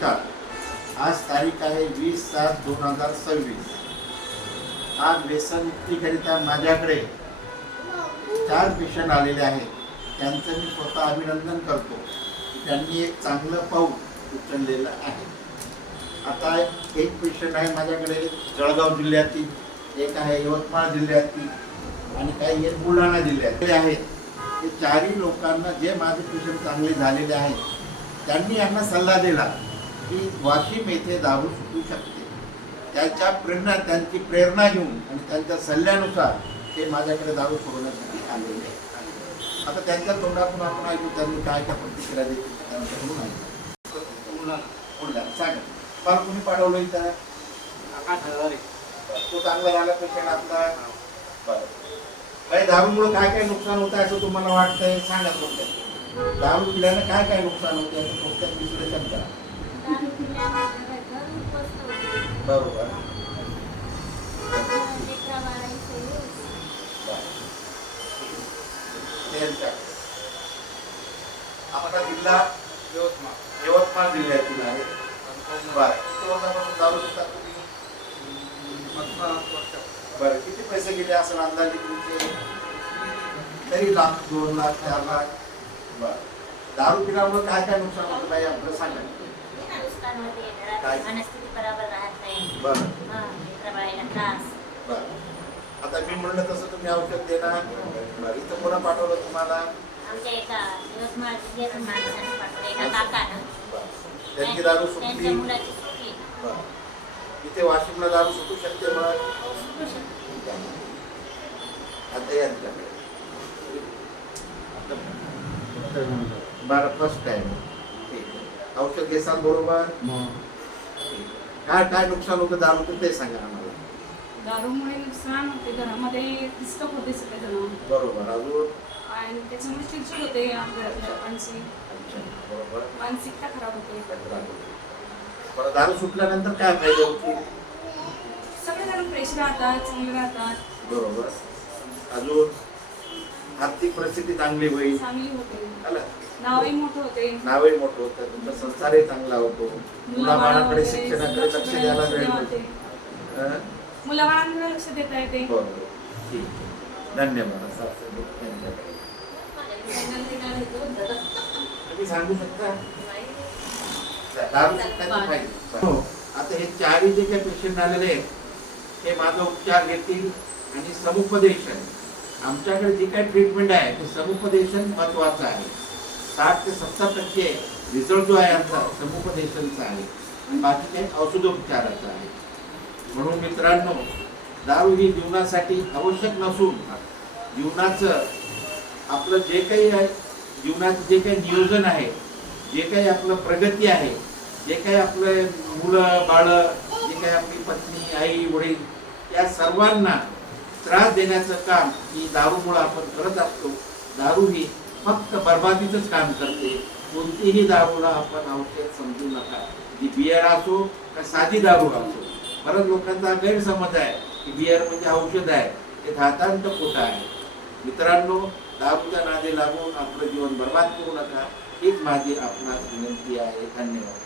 नमस्कार. आज तारीख आहे 20/7/2026. आज व्यसनमुक्तीकरिता माझ्याकडे 4 पेशंट आलेले आहेत. त्यांचं मी स्वतः अभिनंदन करतो की त्यांनी एक चांगलं पाऊल उचललेलं आहे. आता एक पेशंट आहे माझ्याकडे जळगाव जिल्ह्यातील, एक आहे यवतमाळ जिल्ह्यातील आणि काही एक बुलढाणा जिल्ह्यातील आहेत. हे चारही लोकांना जे माझे पेशंट चांगले झालेले आहेत त्यांनी यांना सल्ला दिला की वाशिम येथे दारू सुटू शकते. त्यांची प्रेरणा घेऊन आणि त्यांच्या सल्ल्यानुसार ते माझ्याकडे दारू सोडण्यासाठी आलेले आहेत. आता त्यांच्या तोंडातून आपण ऐकू त्यांनी काय काय प्रतिक्रिया देते त्यांच्याकडून ऐकू. सांगा मला कुणी पाठवलं इथं? तो चांगला झाला पेशंट आपला. बरं काही दारूमुळे काय काय नुकसान होतं असं तुम्हाला वाटतंय? सांगा थोडक्यात. दारू पिल्यानं काय काय नुकसान होते असं थोडक्यात विश्लेषण करा. बरोबर. आपला जिल्हा यवतमाळ जिल्ह्यातील आहे. दारू पिता तुम्ही? बरं किती पैसे गेले असं अंदाजे तुमचे? तरी लाख, 2 लाख, 4 लाख. बरं दारू पिल्यामुळे काय काय नुकसान होतं बाई आपलं सांगा. आता मी म्हणलं तसं तुम्ही औषध देणार. बरं इथं कोणा पाठवलं तुम्हाला? त्यांची दारू सुटली. इथे वाशिमला दारू सुटू शकते मग आता यांच्याकडे. बरं फर्स्ट टाइम औषध घेसाल बरोबर. काय काय नुकसान होतं दारूचं ते सांगा आम्हाला. दारूमुळे नुकसान होते, घरामध्ये डिस्टर्ब होते सगळेजण. बरोबर. अजून आणि त्याच्यामुळे चिडचिड होते घरातल्या लोकांची. बरोबर. मानसिकता खराब होते. बरं दारू सुटल्यानंतर काय फायदे होतील? सगळेजण फ्रेश राहतात, चांगले राहतात. बरोबर. अजून आर्थिक परिस्थिती चांगली होईल. चांगली होते. आलं? नावही मोठं होते. नावही मोठं होतं. तुमचा संसारही चांगला होतो. मुलाबाळांकडे शिक्षणाकडे लक्ष द्यायला मिळते. मुलाबाळांकडे लक्ष देता येते. बरोबर. ठीक आहे. धन्यवाद. तुम्ही सांगू शकता दारू सुटण्याचे फायदे? हो. आता हे चारही जे काही पेशंट आलेले आहेत ते माझा उपचार घेतील आणि समुपदेशन. आमच्याकडे जी काही ट्रीटमेंट आहे ते समुपदेशन महत्वाचं आहे. 60 ते 70% रिझल्ट जो आहे आमचा समुपदेशनचा आहे आणि बाकी काही औषधोपचाराचा आहे. म्हणून मित्रांनो दारू ही जीवनासाठी आवश्यक नसून जीवनाचं आपलं जे काही आहे, जीवनाचं जे काही नियोजन आहे, जे काही आपलं प्रगती आहे, जे काही आपलं मुलं बाळं, जे काही आपली पत्नी, आई, वडील या सर्वांना त्रास देण्याचं काम ही दारूमुळे आपण करत असतो. दारू ही फक्त बर्बादीचंच काम करते. कोणतीही दारूला आपण औषध समजू नका. ती बियर असो का साधी दारू असो. बऱ्याच लोकांचा गैरसमज आहे की बियर म्हणजे औषध आहे, ते घातांत खोटं आहे. मित्रांनो दारूच्या नादी लागून आपलं जीवन बर्बाद करू नका हीच माझी आपणास विनंती आहे. धन्यवाद.